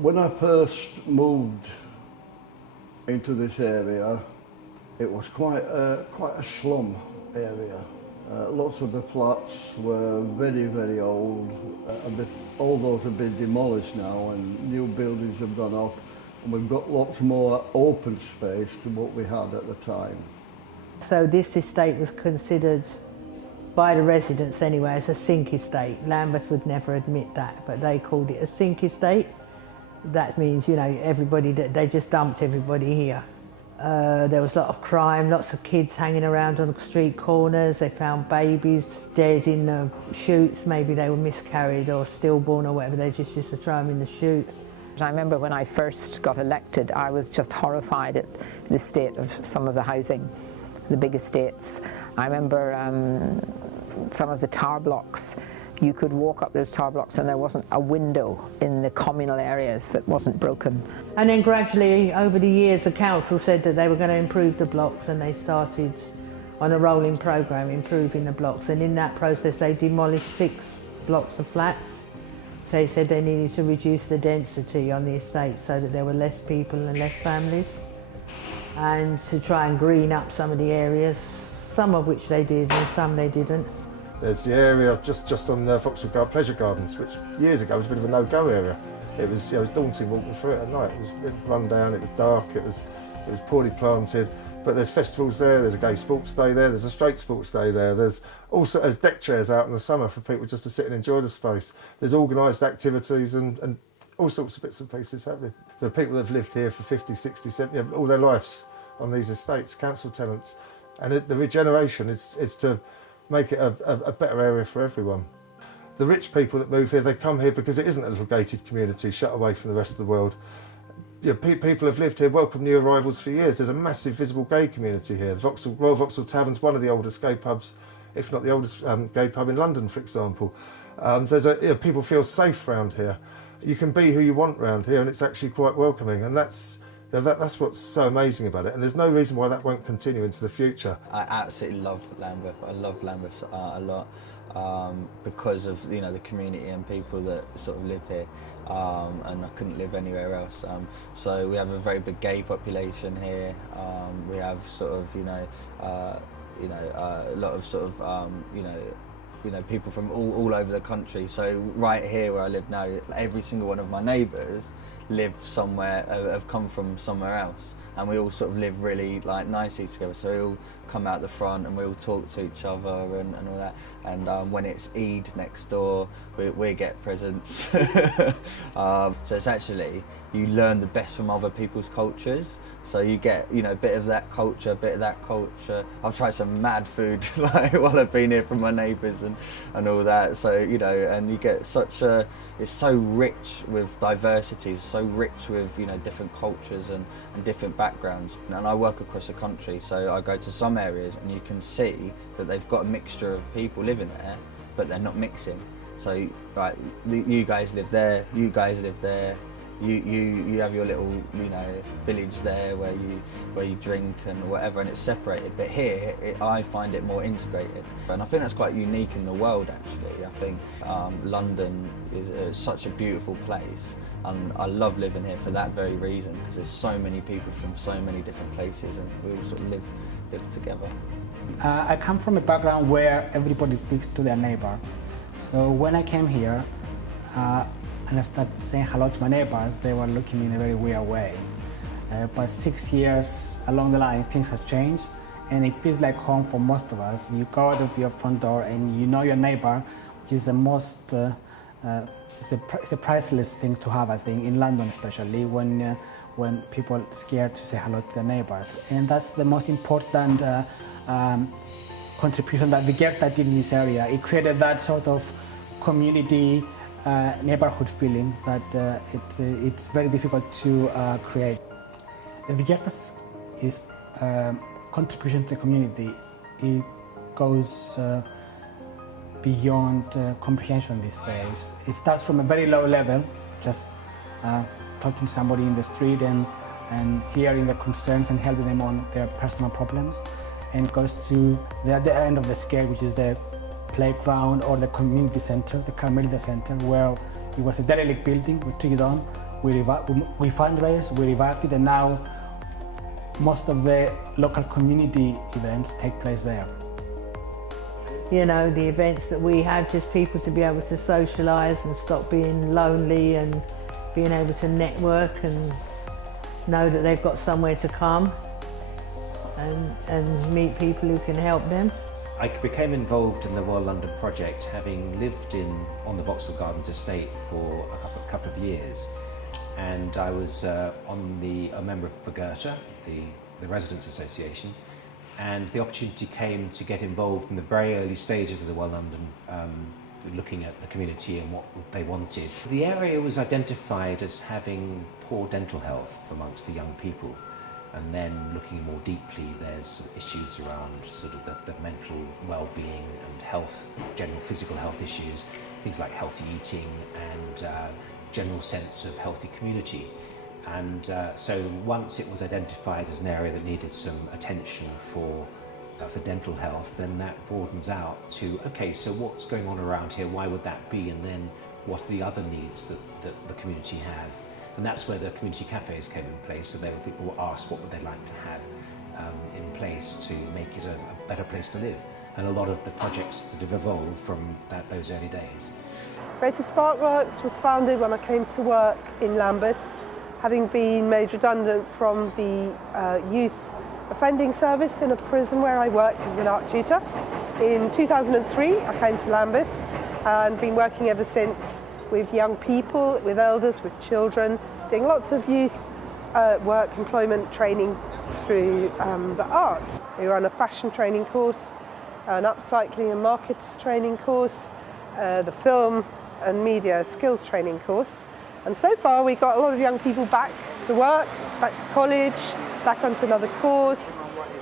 When I first moved into this area, it was quite a slum area. Lots of the flats were very, very old. All those have been demolished now and new buildings have gone up, and we've got lots more open space to what we had at the time. So this estate was considered, by the residents anyway, as a sink estate. Lambeth would never admit that, but they called it a sink estate. That means, you know, everybody, they just dumped everybody here. There was a lot of crime, lots of kids hanging around on the street corners. They found babies dead in the chutes. Maybe they were miscarried or stillborn or whatever. They just used to throw them in the chute. I remember when I first got elected, I was just horrified at the state of some of the housing, the big estates. I remember some of the tower blocks. You could walk up those tower blocks and there wasn't a window in the communal areas that wasn't broken. And then gradually, over the years, the council said that they were going to improve the blocks, and they started on a rolling programme improving the blocks. And in that process, they demolished 6 blocks of flats. So they said they needed to reduce the density on the estate so that there were less people and less families, and to try and green up some of the areas, some of which they did and some they didn't. There's the area just on Vauxhall Pleasure Gardens, which years ago was a bit of a no-go area. It was, it was daunting walking through it at night. It was run down, it was dark, it was poorly planted. But there's festivals there, there's a gay sports day there, there's a straight sports day there. There's deck chairs out in the summer for people just to sit and enjoy the space. There's organised activities and all sorts of bits and pieces happening. There are people that have lived here for 50, 60, 70, all their lives on these estates, council tenants. And the regeneration is to make it a better area for everyone. The rich people that move here, they come here because it isn't a little gated community shut away from the rest of the world. You know, people have lived here, welcomed new arrivals for years. There's a massive visible gay community here. The Royal Vauxhall Tavern's one of the oldest gay pubs, if not the oldest gay pub in London, for example. People feel safe around here. You can be who you want around here, and it's actually quite welcoming, and that's what's so amazing about it, and there's no reason why that won't continue into the future. I absolutely love Lambeth. I love Lambeth a lot because of the community and people that sort of live here, and I couldn't live anywhere else. So we have a very big gay population here. We have sort of a lot of sort of people from all over the country. So right here where I live now, every single one of my neighbours live somewhere, have come from somewhere else, and we all sort of live really nicely together. So we all come out the front and we all talk to each other and all that. And when it's Eid next door, we get presents. So it's actually, you learn the best from other people's cultures. So you get, a bit of that culture, a bit of that culture. I've tried some mad food while I've been here from my neighbours and all that. So, and you get it's so rich with diversity, so rich with, different cultures and different backgrounds. And I work across the country, so I go to some areas and you can see that they've got a mixture of people living there, but they're not mixing. So, right, you guys live there, you guys live there. You have your little village there where you drink and whatever, and it's separated. But here I find it more integrated, and I think that's quite unique in the world actually. I think London is such a beautiful place, and I love living here for that very reason, because there's so many people from so many different places, and we all sort of live together. I come from a background where everybody speaks to their neighbor. So when I came here, and I started saying hello to my neighbors, they were looking in a very weird way. But 6 years along the line, things have changed, and it feels like home for most of us. You go out of your front door and you know your neighbor, which is the most, it's a priceless thing to have, I think, in London especially, when people are scared to say hello to their neighbors. And that's the most important contribution that Vigerta did in this area. It created that sort of community, neighborhood feeling that it's very difficult to create. Vigerta's contribution to the community, it goes beyond comprehension these days. It starts from a very low level, just talking to somebody in the street and hearing their concerns and helping them on their personal problems, and it goes to the other end of the scale, which is the playground or the community center, the Carmelita Center, where it was a derelict building. We took it on, we fundraised, we revived it, and now most of the local community events take place there. You know, the events that we have, just people to be able to socialise and stop being lonely and being able to network and know that they've got somewhere to come and meet people who can help them. I became involved in the World London project having lived on the Vauxhall Gardens estate for a couple of years, and I was a member of Vauxhall, the Residents Association, and the opportunity came to get involved in the very early stages of the World London, looking at the community and what they wanted. The area was identified as having poor dental health amongst the young people. And then looking more deeply, there's issues around sort of the mental well-being and health, general physical health issues, things like healthy eating and general sense of healthy community. And so once it was identified as an area that needed some attention for dental health, then that broadens out to, okay, so what's going on around here, why would that be, and then what are the other needs that the community have? And that's where the community cafes came in place, so people were asked what would they like to have in place to make it a better place to live. And a lot of the projects that have evolved from those early days. Greater Sparkworks was founded when I came to work in Lambeth, having been made redundant from the youth offending service in a prison where I worked as an art tutor. In 2003 I came to Lambeth and been working ever since with young people, with elders, with children, doing lots of youth work, employment training through the arts. We run a fashion training course, an upcycling and markets training course, the film and media skills training course. And so far we got a lot of young people back to work, back to college, back onto another course,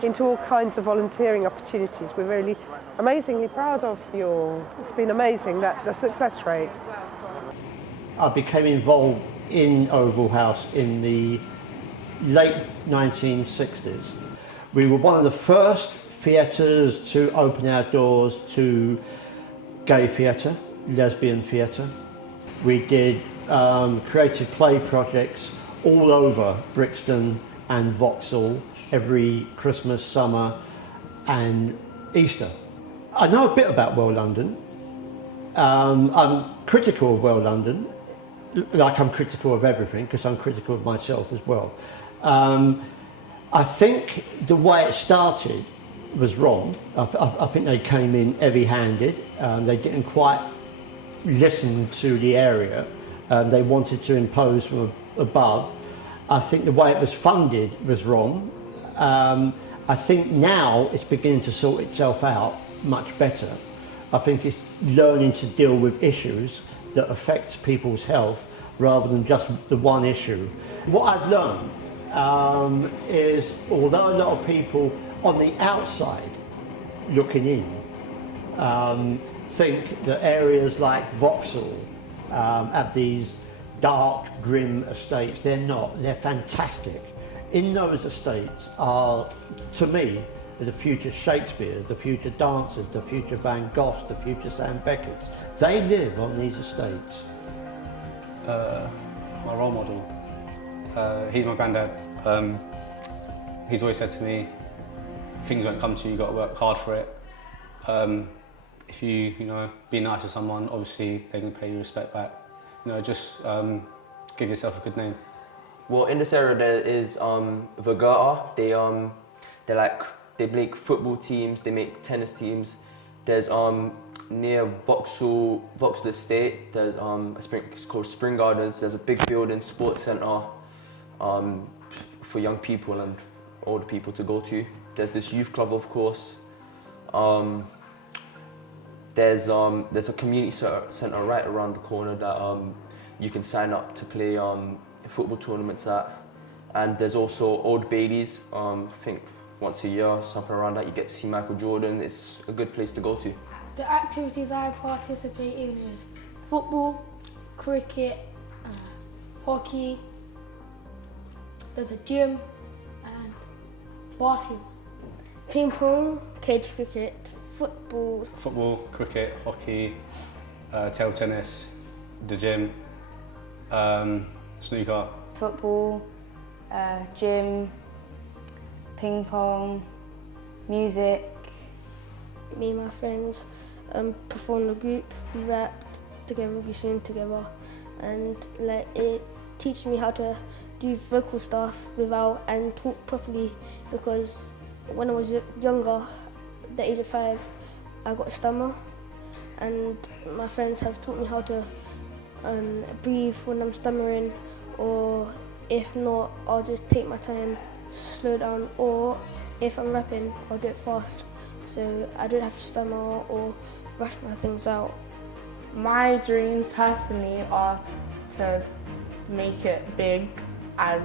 into all kinds of volunteering opportunities. We're really amazingly proud of you all. It's been amazing, the success rate. I became involved in Oval House in the late 1960s. We were one of the first theatres to open our doors to gay theatre, lesbian theatre. We did creative play projects all over Brixton and Vauxhall every Christmas, summer and Easter. I know a bit about World London. I'm critical of World London, like I'm critical of everything, because I'm critical of myself as well. I think the way it started was wrong. I think they came in heavy-handed. They didn't quite listen to the area. They wanted to impose from above. I think the way it was funded was wrong. I think now it's beginning to sort itself out much better. I think it's learning to deal with issues that affect people's health rather than just the one issue. What I've learned is, although a lot of people on the outside looking in think that areas like Vauxhall have these dark, grim estates, they're not. They're fantastic. In those estates are, to me, the future Shakespeare, the future dancers, the future Van Goghs, the future Sam Becketts. They live on these estates. My role model, he's my granddad. He's always said to me, things won't come to you, you've got to work hard for it. If you be nice to someone, obviously they can pay you respect back. Just give yourself a good name. Well, in this area there is Vauxhall. They make football teams, they make tennis teams. There's near Vauxhall Estate, there's it's called Spring Gardens. There's a big building, sports centre for young people and older people to go to. There's this youth club, of course. There's a community centre right around the corner that you can sign up to play football tournaments at. And there's also Old Bailey's, I think once a year, something around that. You get to see Michael Jordan. It's a good place to go to. The activities I participate in is football, cricket, hockey, there's a gym and basketball. Ping pong, cage cricket, football. Football, cricket, hockey, table tennis, the gym, snooker. Football, gym, ping pong, music. Me and my friends perform in a group, we rap together, we sing together, and like it teaches me how to do vocal stuff without and talk properly, because when I was younger, the age of 5, I got a stammer, and my friends have taught me how to breathe when I'm stammering, or if not, I'll just take my time, slow down, or if I'm rapping, I'll do it fast, so I don't have to stammer or rush my things out. My dreams personally are to make it big as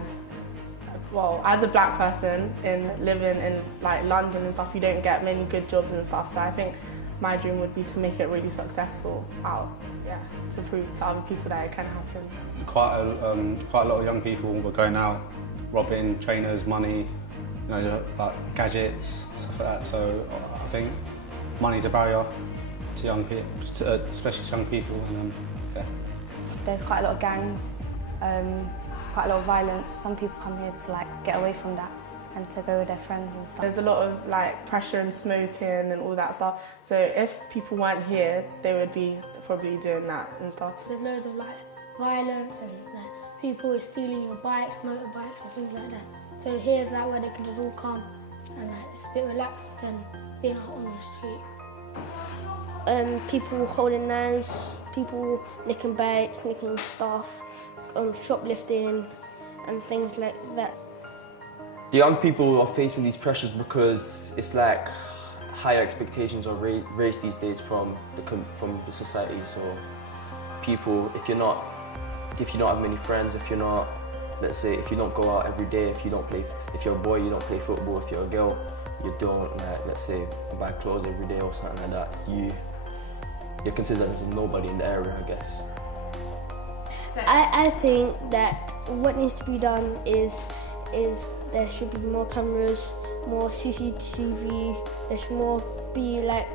a black person in living in like London and stuff. You don't get many good jobs and stuff, so I think my dream would be to make it really successful to prove to other people that it can happen. Quite a lot of young people were going out, robbing trainers, money, like gadgets, stuff like that. So I think money's a barrier to young people, especially to young people. And, There's quite a lot of gangs, quite a lot of violence. Some people come here to like get away from that and to go with their friends and stuff. There's a lot of like pressure and smoking and all that stuff. So if people weren't here, they would be probably doing that and stuff. There's loads of like violence and like people stealing your bikes, motorbikes and things like that. So here's that where they can just all come and like it's a bit relaxed than being out on the street. People holding knives, people nicking bikes, nicking stuff, shoplifting and things like that. The young people are facing these pressures because it's like higher expectations are raised these days from the society. So people, if you don't have many friends, if you're not, let's say, if you don't go out every day, if you're a boy, you don't play football, if you're a girl, you don't, like, let's say, buy clothes every day or something like that, you're considered as a nobody in the area, I guess. I think that what needs to be done is there should be more cameras, more CCTV, there should more be like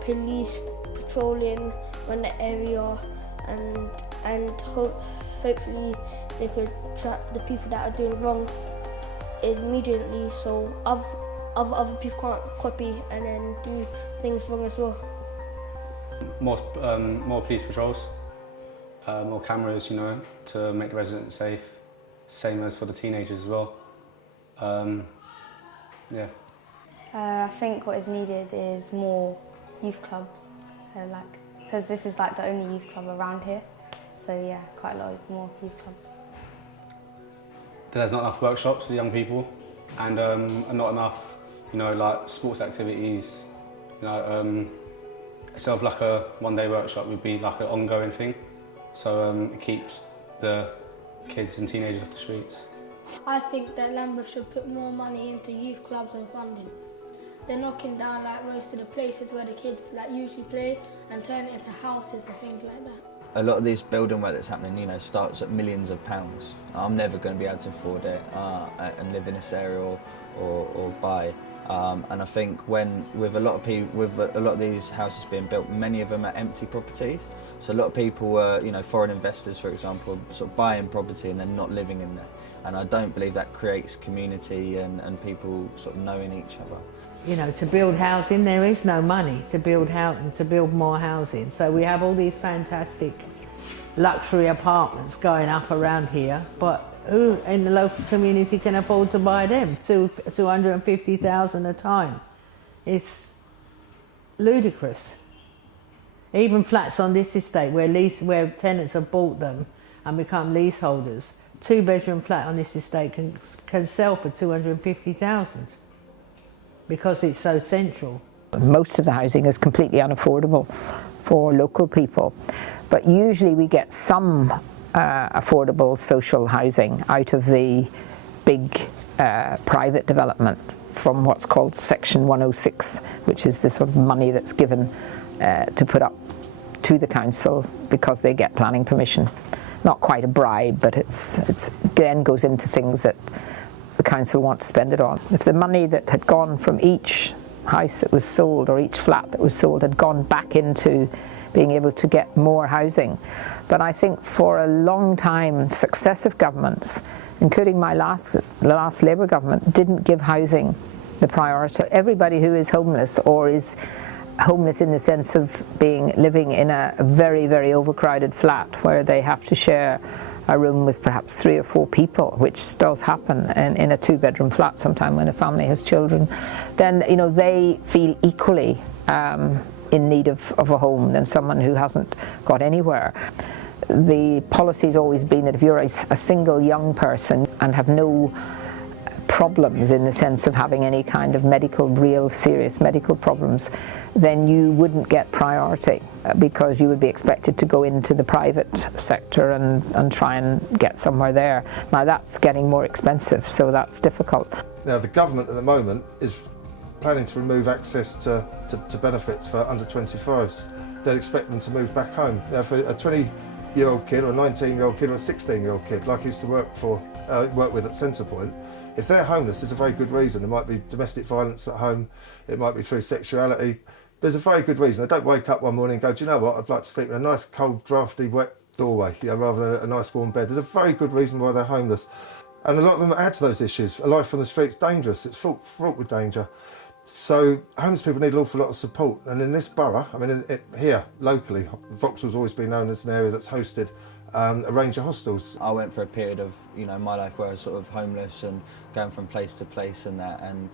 police patrolling around the area, and hopefully they could trap the people that are doing wrong immediately, so other people can't copy and then do things wrong as well. More police patrols, more cameras, to make the residents safe. Same as for the teenagers as well. I think what is needed is more youth clubs, because this is like the only youth club around here. So yeah, quite a lot more youth clubs. There's not enough workshops for the young people, and not enough, like sports activities. Instead of like a one-day workshop, would be like an ongoing thing. So it keeps the kids and teenagers off the streets. I think that Lambeth should put more money into youth clubs and funding. They're knocking down like most of the places where the kids like usually play and turning it into houses and things like that. A lot of this building work that's happening, starts at millions of pounds. I'm never going to be able to afford it and live in this area or buy. And I think with a lot of these houses being built, many of them are empty properties. So a lot of people were, foreign investors, for example, sort of buying property and then not living in there. And I don't believe that creates community and people sort of knowing each other. To build housing, there is no money to build more housing. So we have all these fantastic luxury apartments going up around here, but who in the local community can afford to buy them? $250,000 a time. It's ludicrous. Even flats on this estate where tenants have bought them and become leaseholders, 2-bedroom flat on this estate can sell for $250,000 because it's so central. Most of the housing is completely unaffordable for local people, but usually we get some affordable social housing out of the big private development from what's called Section 106, which is the sort of money that's given to put up to the council because they get planning permission. Not quite a bribe, but it's then goes into things that the council want to spend it on. If the money that had gone from each house that was sold or each flat that was sold had gone back into being able to get more housing. But I think for a long time, successive governments, including the last Labour government, didn't give housing the priority. Everybody who is homeless, or is homeless in the sense of living in a very, very overcrowded flat where they have to share a room with perhaps 3 or 4 people, which does happen in a 2-bedroom flat sometime when a family has children, then they feel equally in need of a home than someone who hasn't got anywhere. The policy's always been that if you're a single young person and have no problems in the sense of having any kind of real serious medical problems, then you wouldn't get priority because you would be expected to go into the private sector and try and get somewhere there. Now that's getting more expensive, so that's difficult. Now the government at the moment is planning to remove access to benefits for under 25s. They'll expect them to move back home. Now for a 20-year-old kid or a 19-year-old kid or a 16-year-old kid, like I used to work with at Centrepoint, if they're homeless, there's a very good reason. There might be domestic violence at home, it might be through sexuality. There's a very good reason. They don't wake up one morning and go, do you know what, I'd like to sleep in a nice, cold, drafty, wet doorway, rather than a nice warm bed. There's a very good reason why they're homeless. And a lot of them add to those issues. A life on the street's dangerous, it's fraught with danger. So homeless people need an awful lot of support. And in this borough, here, locally, Vauxhall's always been known as an area that's hosted a range of hostels. I went for a period of my life where I was sort of homeless and going from place to place and that, and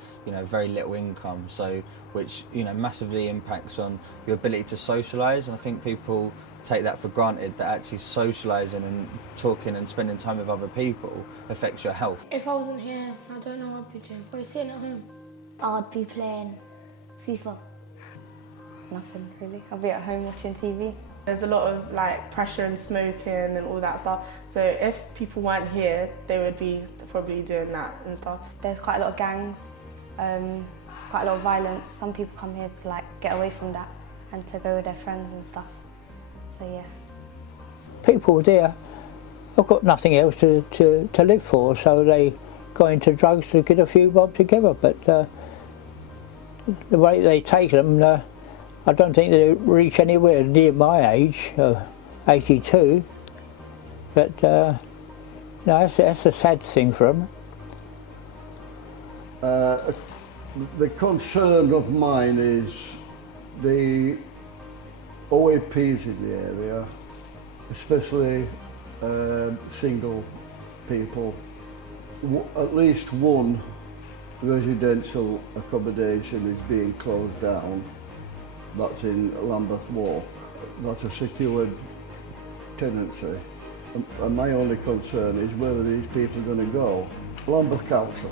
very little income, so which massively impacts on your ability to socialise. And I think people take that for granted, that actually socialising and talking and spending time with other people affects your health. If I wasn't here, I don't know what I'd be doing. I'd be sitting at home. I'd be playing FIFA. Nothing really. I'd be at home watching TV. There's a lot of pressure and smoking and all that stuff. So if people weren't here, they would be probably doing that and stuff. There's quite a lot of gangs, quite a lot of violence. Some people come here to get away from that and to go with their friends and stuff. So yeah. People there have got nothing else to live for, so they go into drugs to get a few bob together. But the way they take them, I don't think they reach anywhere near my age, 82, but that's a sad thing for them. The concern of mine is the OAPs in the area, especially single people. At least one residential accommodation is being closed down. That's in Lambeth Walk. That's a secured tenancy. And my only concern is where are these people going to go? Lambeth Council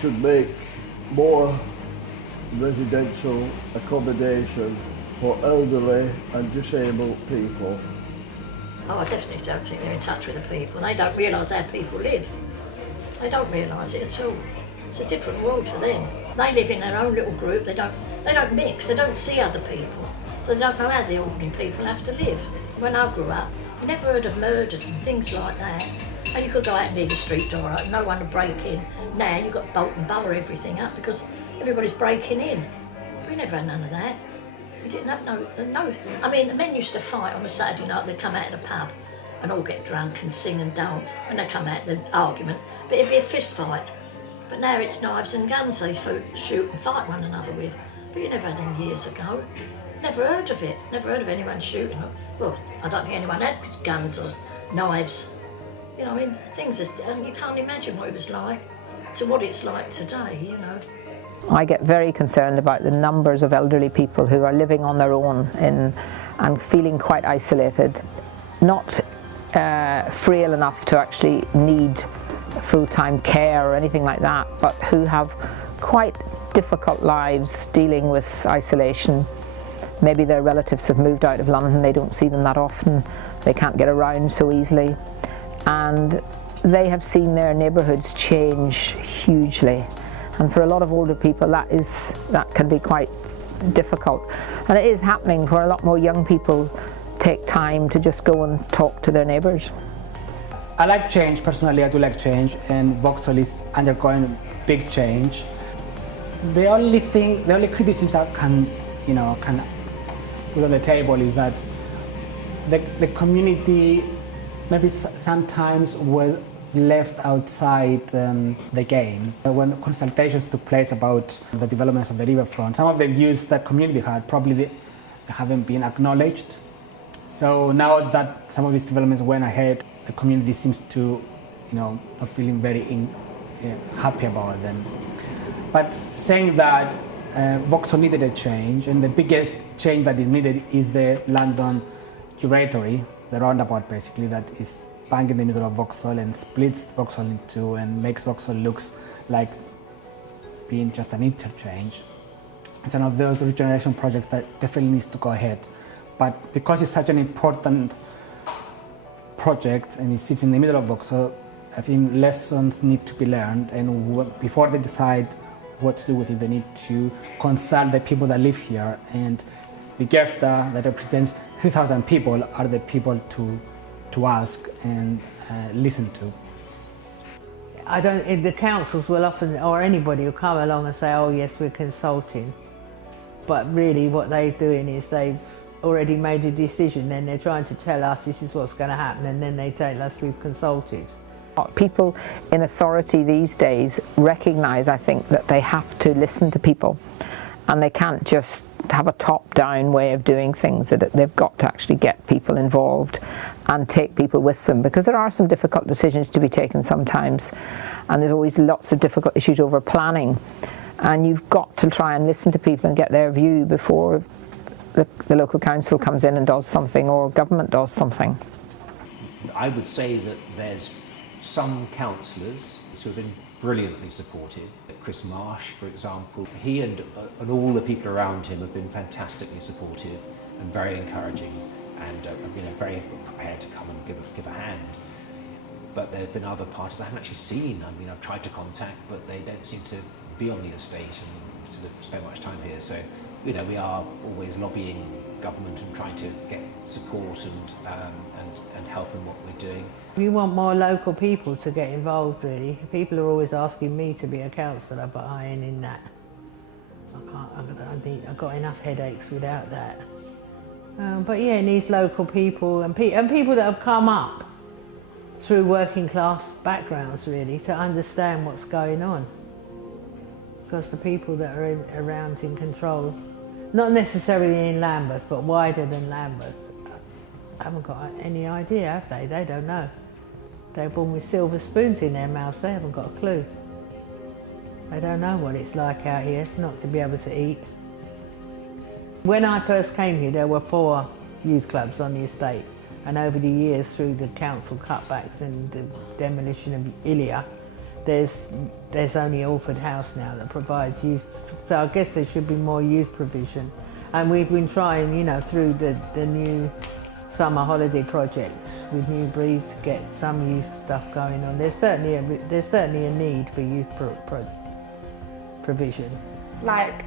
should make more residential accommodation for elderly and disabled people. Oh, I definitely don't think they're in touch with the people. They don't realise how people live. They don't realise it at all. It's a different world for them. They live in their own little group. They don't mix, they don't see other people, so they don't know how the ordinary people have to live. When I grew up, you never heard of murders and things like that, and you could go out and leave the street door open, no one would break in. Now you've got to bolt and bar everything up because everybody's breaking in. We never had none of that. We didn't have no. I mean, the men used to fight on a Saturday night. They'd come out of the pub and all get drunk and sing and dance when they come out the argument, but it'd be a fist fight. But now it's knives and guns they shoot and fight one another with. But you never had them years ago. Never heard of it. Never heard of anyone shooting them. Well, I don't think anyone had guns or knives. I mean, things you can't imagine what it was like to what it's like today, I get very concerned about the numbers of elderly people who are living on their own and feeling quite isolated, not frail enough to actually need full-time care or anything like that, but who have quite difficult lives dealing with isolation. Maybe their relatives have moved out of London, they don't see them that often, they can't get around so easily, and they have seen their neighbourhoods change hugely. And for a lot of older people that can be quite difficult. And it is happening for a lot more young people take time to just go and talk to their neighbours. I like change, personally I do like change, and Vauxhall is undergoing big change. The only criticisms I can put on the table is that the community maybe sometimes was left outside the game. When consultations took place about the developments of the riverfront, some of the views that community had probably they haven't been acknowledged. So now that some of these developments went ahead, the community seems to, not feeling very happy about them. But saying that Vauxhall needed a change, and the biggest change that is needed is the London Juratory, the roundabout basically, that is bang in the middle of Vauxhall and splits Vauxhall in two and makes Vauxhall looks like being just an interchange. It's one of those regeneration projects that definitely needs to go ahead. But because it's such an important project and it sits in the middle of Vauxhall, I think lessons need to be learned, and before they decide what to do with it, they need to consult the people that live here, and the Gerta that represents 3,000 people are the people to ask and listen to. The councils will often, or anybody will come along and say, oh yes, we're consulting. But really what they're doing is they've already made a decision, then they're trying to tell us this is what's going to happen, and then they tell us we've consulted. People in authority these days recognise, I think, that they have to listen to people, and they can't just have a top-down way of doing things. That they've got to actually get people involved and take people with them, because there are some difficult decisions to be taken sometimes, and there's always lots of difficult issues over planning, and you've got to try and listen to people and get their view before the local council comes in and does something, or government does something. I would say that there's some councillors who have been brilliantly supportive. Chris Marsh, for example, he and all the people around him have been fantastically supportive and very encouraging, and very prepared to come and give a hand. But there have been other parties I haven't actually seen. I mean, I've tried to contact, but they don't seem to be on the estate and sort of spend much time here. So, we are always lobbying government and trying to get support and help in what we're doing. We want more local people to get involved, really. People are always asking me to be a councillor, but I ain't in that. I've got enough headaches without that. But yeah, it needs local people and people that have come up through working class backgrounds, really, to understand what's going on. Because the people that are around in control, not necessarily in Lambeth, but wider than Lambeth, haven't got any idea, have they? They don't know. They're born with silver spoons in their mouths, they haven't got a clue. They don't know what it's like out here, not to be able to eat. When I first came here, there were 4 youth clubs on the estate, and over the years, through the council cutbacks and the demolition of Ilia, there's only Orford House now that provides youth, so I guess there should be more youth provision. And we've been trying, through the new summer holiday project with New Breed to get some youth stuff going on. There's certainly a need for youth provision.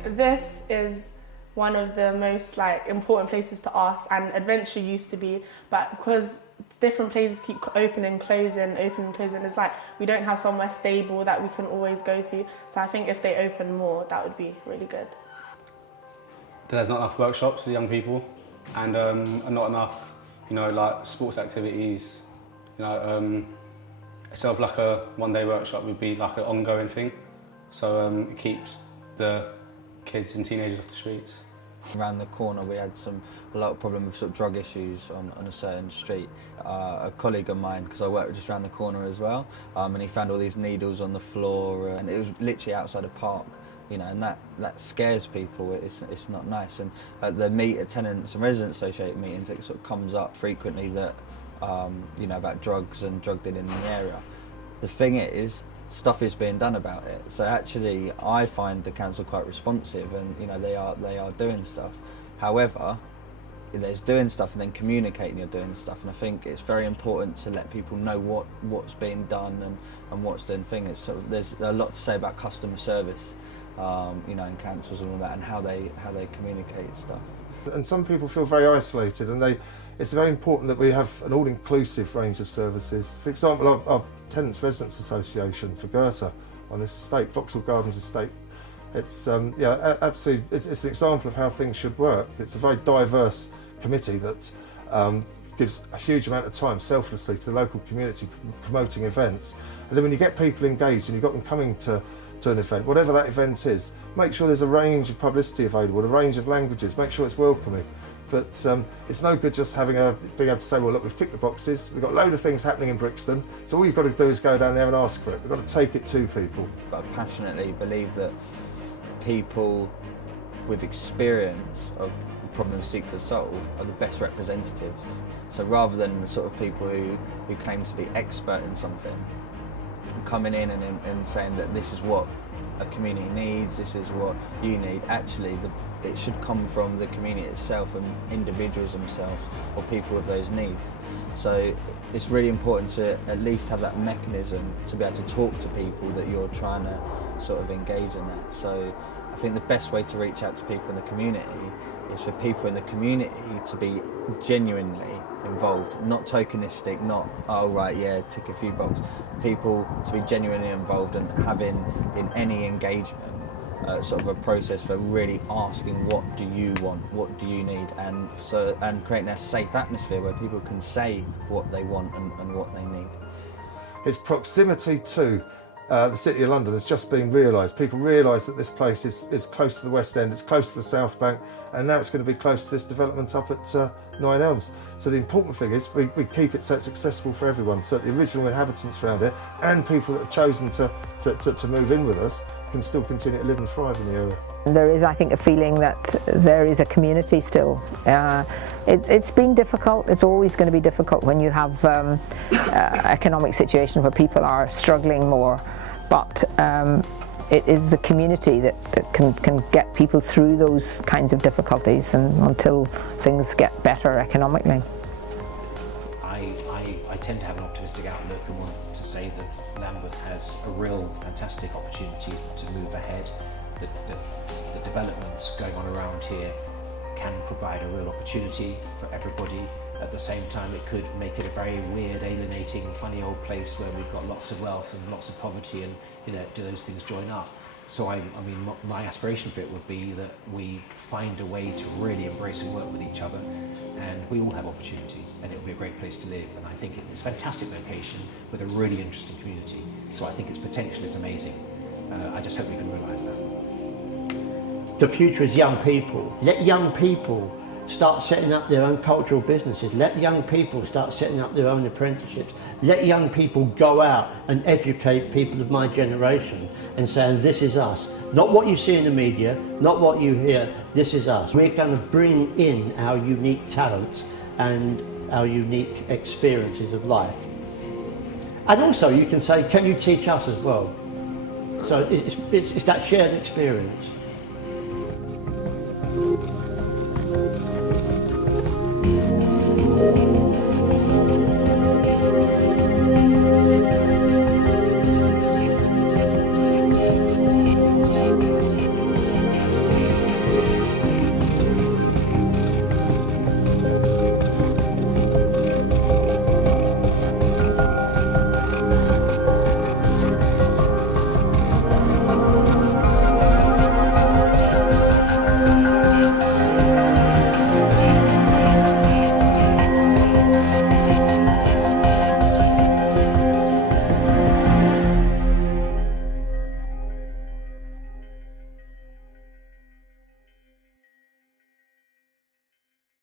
This is one of the most important places to ask, and Adventure used to be, but because different places keep opening, closing, it's we don't have somewhere stable that we can always go to. So I think if they open more, that would be really good. There's not enough workshops for young people, and not enough, sports activities. Instead of a one-day workshop would be an ongoing thing, so it keeps the kids and teenagers off the streets. Around the corner we had a lot of problem with sort of drug issues on a certain street. A colleague of mine, because I worked just around the corner as well, and he found all these needles on the floor, and it was literally outside a park, and that scares people. It's not nice. And at the Tenants and Residents Association meetings, it sort of comes up frequently that about drugs and drug dealing in the area. The thing is, stuff is being done about it. So actually, I find the council quite responsive, and they are doing stuff. However, there's doing stuff and then communicating you're doing stuff, and I think it's very important to let people know what's being done and what's doing things. There's a lot to say about customer service, in councils and all that, and how they communicate stuff. And some people feel very isolated, and it's very important that we have an all-inclusive range of services. For example, our Tenants Residents Association for Goethe on this estate, Vauxhall Gardens estate, it's absolutely, it's an example of how things should work. It's a very diverse committee that gives a huge amount of time selflessly to the local community promoting events. And then when you get people engaged and you've got them coming to an event, whatever that event is, make sure there's a range of publicity available, a range of languages, make sure it's welcoming. But it's no good just being able to say, well, look, we've ticked the boxes, we've got a load of things happening in Brixton, so all you've got to do is go down there and ask for it. We've got to take it to people. I passionately believe that people with experience of the problems we seek to solve are the best representatives. So rather than the sort of people who claim to be expert in something, coming in and saying that this is what a community needs, this is what you need, actually it should come from the community itself and individuals themselves or people with those needs. So it's really important to at least have that mechanism to be able to talk to people that you're trying to sort of engage in that. So I think the best way to reach out to people in the community is for people in the community to be genuinely involved, not tokenistic, not, oh right, yeah, tick a few boxes. People to be genuinely involved and having in any engagement sort of a process for really asking what do you want, what do you need, and creating a safe atmosphere where people can say what they want and what they need. Its proximity to the City of London has just been realised. People realise that this place is close to the West End, it's close to the South Bank, and now it's going to be close to this development up at Nine Elms. So the important thing is we keep it so it's accessible for everyone, so that the original inhabitants around here and people that have chosen to move in with us can still continue to live and thrive in the area. There is, I think, a feeling that there is a community still. It's been difficult. It's always going to be difficult when you have economic situation where people are struggling more. But it is the community that can get people through those kinds of difficulties and until things get better economically. I tend to have an optimistic outlook and want to say that Lambeth has a real fantastic opportunity to move ahead. That the developments going on around here can provide a real opportunity for everybody. At the same time, it could make it a very weird, alienating, funny old place where we've got lots of wealth and lots of poverty, and do those things join up? So I mean, my aspiration for it would be that we find a way to really embrace and work with each other, and we all have opportunity, and it will be a great place to live. And I think it's a fantastic location with a really interesting community. So I think its potential is amazing. I just hope we can realise that. The future is young people. Let young people start setting up their own cultural businesses. Let young people start setting up their own apprenticeships. Let young people go out and educate people of my generation and say, this is us. Not what you see in the media, not what you hear, this is us. We're going to bring in our unique talents and our unique experiences of life. And also you can say, can you teach us as well? So it's that shared experience.